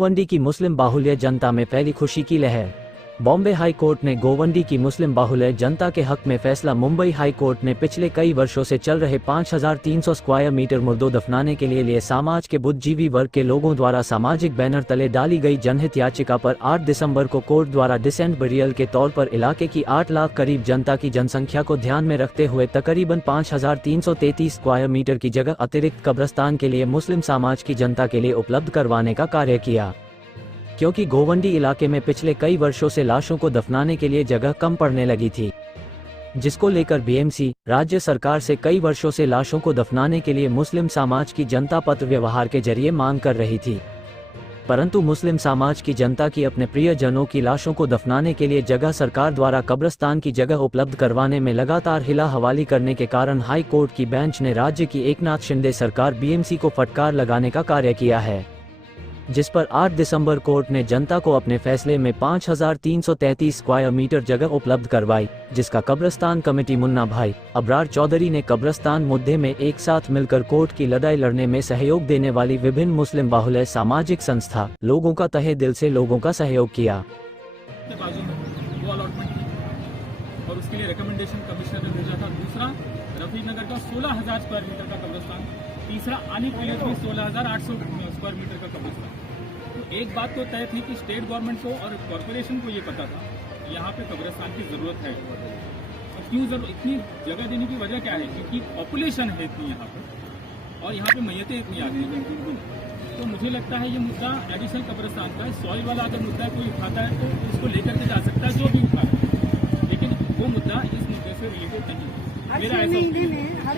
गोवंडी की मुस्लिम बाहुल्य जनता में फैली खुशी की लहर। बॉम्बे हाई कोर्ट ने गोवंडी की मुस्लिम बाहुल्य जनता के हक में फैसला। मुंबई हाई कोर्ट ने पिछले कई वर्षों से चल रहे 5300 स्क्वायर मीटर मुर्दों दफनाने के लिए समाज के बुद्धिजीवी वर्ग के लोगों द्वारा सामाजिक बैनर तले डाली गई जनहित याचिका पर 8 दिसंबर को कोर्ट द्वारा डिसेंट बरियल के तौर पर इलाके की 8 लाख करीब जनता की जनसंख्या को ध्यान में रखते हुए तकरीबन 5333 स्क्वायर मीटर की जगह अतिरिक्त कब्रिस्तान के लिए मुस्लिम समाज की जनता के लिए उपलब्ध करवाने का कार्य किया, क्योंकि गोवंडी इलाके में पिछले कई वर्षों से लाशों को दफनाने के लिए जगह कम पड़ने लगी थी, जिसको लेकर बीएमसी राज्य सरकार से कई वर्षों से लाशों को दफनाने के लिए मुस्लिम समाज की जनता पत्र व्यवहार के जरिए मांग कर रही थी। परंतु मुस्लिम समाज की जनता की अपने प्रियजनों की लाशों को दफनाने के लिए जगह सरकार द्वारा कब्रिस्तान की जगह उपलब्ध करवाने में लगातार हिला हवाली करने के कारण हाई कोर्ट की बेंच ने राज्य की एकनाथ शिंदे सरकार बीएमसी को फटकार लगाने का कार्य किया है, जिस पर 8 दिसंबर कोर्ट ने जनता को अपने फैसले में 5333 स्क्वायर मीटर जगह उपलब्ध करवाई, जिसका कब्रिस्तान कमेटी मुन्ना भाई अबरार चौधरी ने कब्रिस्तान मुद्दे में एक साथ मिलकर कोर्ट की लड़ाई लड़ने में सहयोग देने वाली विभिन्न मुस्लिम बाहुल्य सामाजिक संस्था लोगों का तहे दिल से लोगों का सहयोग किया। और उसके लिए रिकमेंडेशन कमिश्नर ने भेजा था। दूसरा, रफी नगर का 16,000 स्क्वायर मीटर का कब्रिस्तान। तीसरा, आनी के लिए भी 16,800 स्क्वायर मीटर का कब्रिस्तान। तो एक बात तो तय थी कि स्टेट गवर्नमेंट को और कॉरपोरेशन को ये पता था यहाँ पे कब्रिस्तान की जरूरत है। और क्यों इतनी जगह देने की वजह क्या है? क्योंकि पॉपुलेशन है इतनी यहाँ पे और यहाँ पे मैयतें इतनी आ गई हैं। तो मुझे लगता है ये मुद्दा एडिशनल कब्रिस्तान का सॉइल वाला अगर मुद्दा कोई उठाता है तो इसको लेकर के जा सकता है, जो भी उठा है, लेकिन वो मुद्दा इस मुद्दे से रिलेटेड नहीं है। हर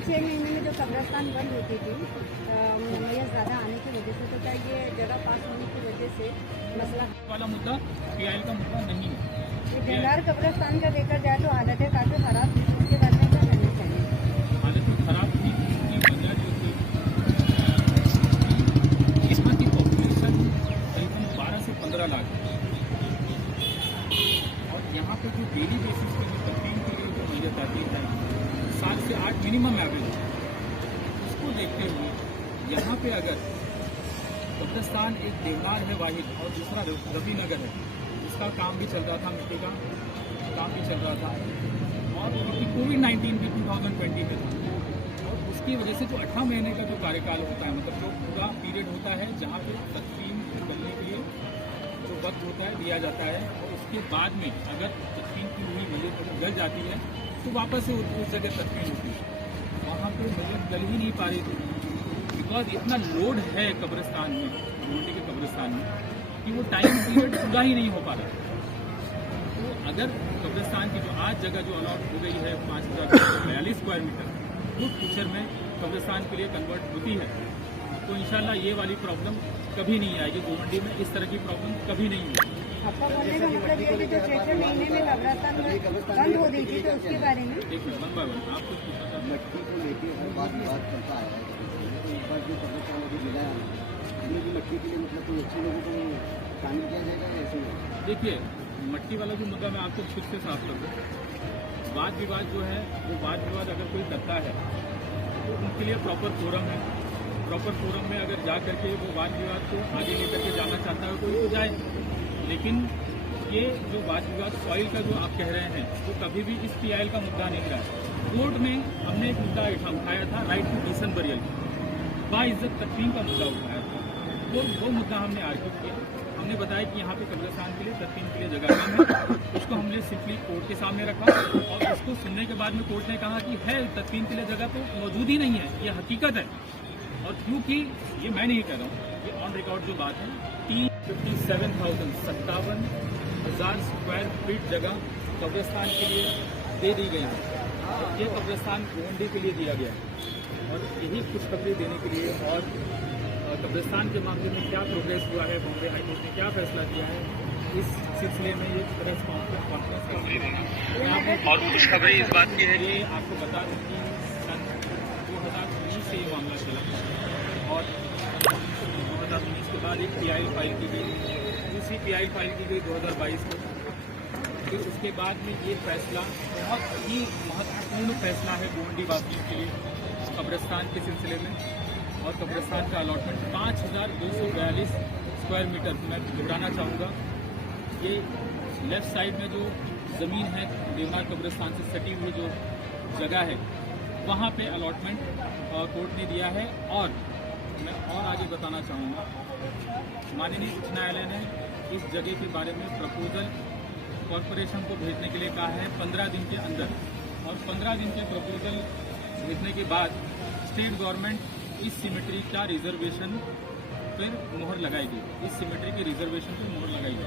6 महीने में जो कब्रिस्तान बंद होती थी मैयत ज़्यादा आने की वजह से, तो क्या ये जगह पास होने की वजह से मसला वाला मुद्दा पीआईएल का मुद्दा नहीं है। ये बेदार कब्रिस्तान का देखा जाए तो हालतें काफ़ी खराब थी, उसके बारे में क्या करना चाहिए? हालत खराब थी, उसकी वजह जो थी यहाँ की पॉपुलेशन करीबन 12 से 15 लाख है और यहाँ पे जो डेली बेसिस पे जो तकरीब के लिए जो मैयत आती है 7 से 8 मिनिमम एवरेज, उसको देखते हुए यहाँ पे अगर कब्रिस्तान एक देवनार है वाहिद और दूसरा रफी नगर है, इसका काम भी चल रहा था, मिट्टी का काम भी चल रहा था और कोविड-19 भी 2020 में था और उसकी वजह से जो 18 महीने का जो कार्यकाल होता है, मतलब जो पूरा पीरियड होता है जहाँ पे तकसीम करने के लिए जो वक्त होता है दिया जाता है और उसके बाद में अगर तकसीम की हुई मैयत गल जाती है तो वापस से उस जगह तकसीम होती है। वहाँ पे मैयत गल ही नहीं पा रही थी बिकॉज इतना लोड है कब्रिस्तान में, गोवंडी के कब्रिस्तान में, कि वो टाइम पीरियड पूरा ही नहीं हो पा रहा। तो अगर कब्रिस्तान की जो आज जगह जो अलॉट हो गई है 5042 स्क्वायर मीटर, वो फ्यूचर में कब्रिस्तान के लिए कन्वर्ट होती है तो इंशाल्लाह ये वाली प्रॉब्लम कभी नहीं आएगी। गोवंडी में इस तरह की प्रॉब्लम कभी नहीं होगी। आपका बोलने का मतलब ये कि जो 6 महीने में कब्रिस्तान बंद हो गई थी तो उसके बारे में एक मिनट वन बाय वन आपको पूछा था। मट्टी को लेके हर बात करता है, एक बार जो कब्रिस्तान अभी मिला है मट्टी के लिए मतलब कोई अच्छे लोगों को शामिल किया जाएगा ऐसे में? देखिए, मट्टी वाला जो मुद्दा मैं आपको खुद से साफ कर दूँ, वाद विवाद जो है वो वाद विवाद अगर कोई करता है तो उनके लिए प्रॉपर फोरम है। प्रॉपर फोरम में अगर जा करके वो वाद विवाद को आगे लेकर के जाना चाहता है कोई तो जाए, लेकिन ये जो वाद विवाद सॉइल का जो आप कह रहे हैं वो कभी भी इस पीआईएल का मुद्दा नहीं रहा। कोर्ट में हमने एक मुद्दा उठाया था, राइट टू डिसेंट बरियल, बाइज्जत तकसीम का मुद्दा उठाया था। वो मुद्दा हमने आर्ग्यू किया। हमने बताया कि यहाँ पे कब्रिस्तान के लिए तकसीम के लिए जगह कम है, उसको हमने सिंपली कोर्ट के सामने रखा और उसको सुनने के बाद में कोर्ट ने कहा कि है तकसीम के लिए जगह तो मौजूद ही नहीं है, ये हकीकत है। और क्योंकि ये मैं नहीं कह रहा हूँ, ये ऑन रिकॉर्ड जो बात है, 57,000 स्क्वायर फीट जगह कब्रिस्तान के लिए दे दी गई है। ये कब्रिस्तान गोवंडी के लिए दिया गया है और यही खुशखबरी देने के लिए और कब्रिस्तान के मामले में क्या प्रोग्रेस हुआ है, बॉम्बे हाई कोर्ट ने क्या फैसला दिया है, इस सिलसिले में ये प्रेस कॉन्फ्रेंस और खुशखबरी इस बात की है कि आपको बता दें कि सन 2019 से ये मामला चला और 2019 के बाद एक पीआईएल फाइल की गई, दूसरी पीआईएल फाइल की गई 2022 को। फिर उसके बाद में ये फैसला बहुत ही महत्वपूर्ण फैसला है गोवंडी वासियों के लिए कब्रिस्तान के सिलसिले में और कब्रिस्तान का अलॉटमेंट 5242 स्क्वायर मीटर। मैं दोहराना चाहूँगा, ये लेफ्ट साइड में जो ज़मीन है देवनार कब्रिस्तान से सटी हुई जो जगह है, वहाँ पे अलॉटमेंट कोर्ट ने दिया है। और मैं और आगे बताना चाहूँगा, माननीय उच्च न्यायालय ने इस जगह के बारे में प्रपोजल कॉरपोरेशन को भेजने के लिए कहा है 15 दिन के अंदर। और 15 दिन के प्रपोजल भेजने के बाद स्टेट गवर्नमेंट इस सिमेट्री का रिजर्वेशन पर मोहर लगाएगी, इस सिमेट्री के रिजर्वेशन पर मोहर लगाएगी।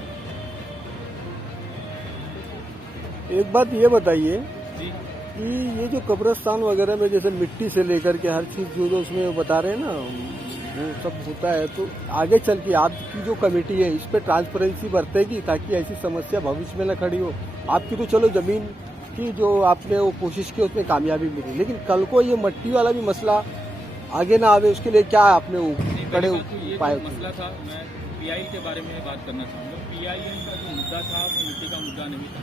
एक बात ये बताइए जी, कि ये जो कब्रिस्तान वगैरह में जैसे मिट्टी से लेकर के हर चीज जो उसमें बता रहे हैं ना, वो सब होता है, तो आगे चल के आपकी जो कमेटी है इस पे ट्रांसपेरेंसी बरतेगी ताकि ऐसी समस्या भविष्य में न खड़ी हो। आपकी तो चलो जमीन की जो आपने वो कोशिश की उसमें कामयाबी मिली, लेकिन कल को ये मट्टी वाला भी मसला आगे ना आवे, उसके लिए क्या आपने कड़े उपाय? मसला था, मैं PIL के बारे में बात करना चाहूँगा। PIL का जो मुद्दा था वो मिट्टी का मुद्दा नहीं था।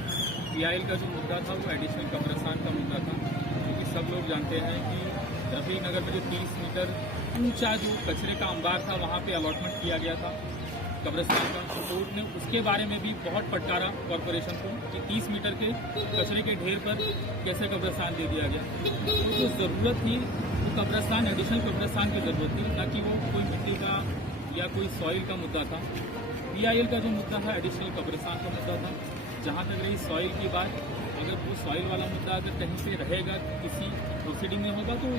PIL का जो मुद्दा था वो एडिशनल कब्रिस्तान का मुद्दा था, क्योंकि सब लोग जानते हैं कि रफीक नगर में जो 30 मीटर ऊंचा जो कचरे का अंबार था वहाँ पे अलॉटमेंट किया गया था कब्रिस्तान का। तो कोर्ट ने उसके बारे में भी बहुत फटकारा कॉरपोरेशन को कि 30 मीटर के कचरे के ढेर पर कैसे कब्रिस्तान दे दिया गया। तो जो ज़रूरत थी वो कब्रिस्तान, एडिशनल कब्रिस्तान की ज़रूरत थी, ना कि वो कोई मिट्टी का या कोई सॉइल का मुद्दा था। PIL का जो मुद्दा था एडिशनल कब्रिस्तान का मुद्दा था। जहाँ तक रही सॉइल की बात, अगर वो सॉइल वाला मुद्दा अगर कहीं से रहेगा, किसी प्रोसीडिंग में होगा तो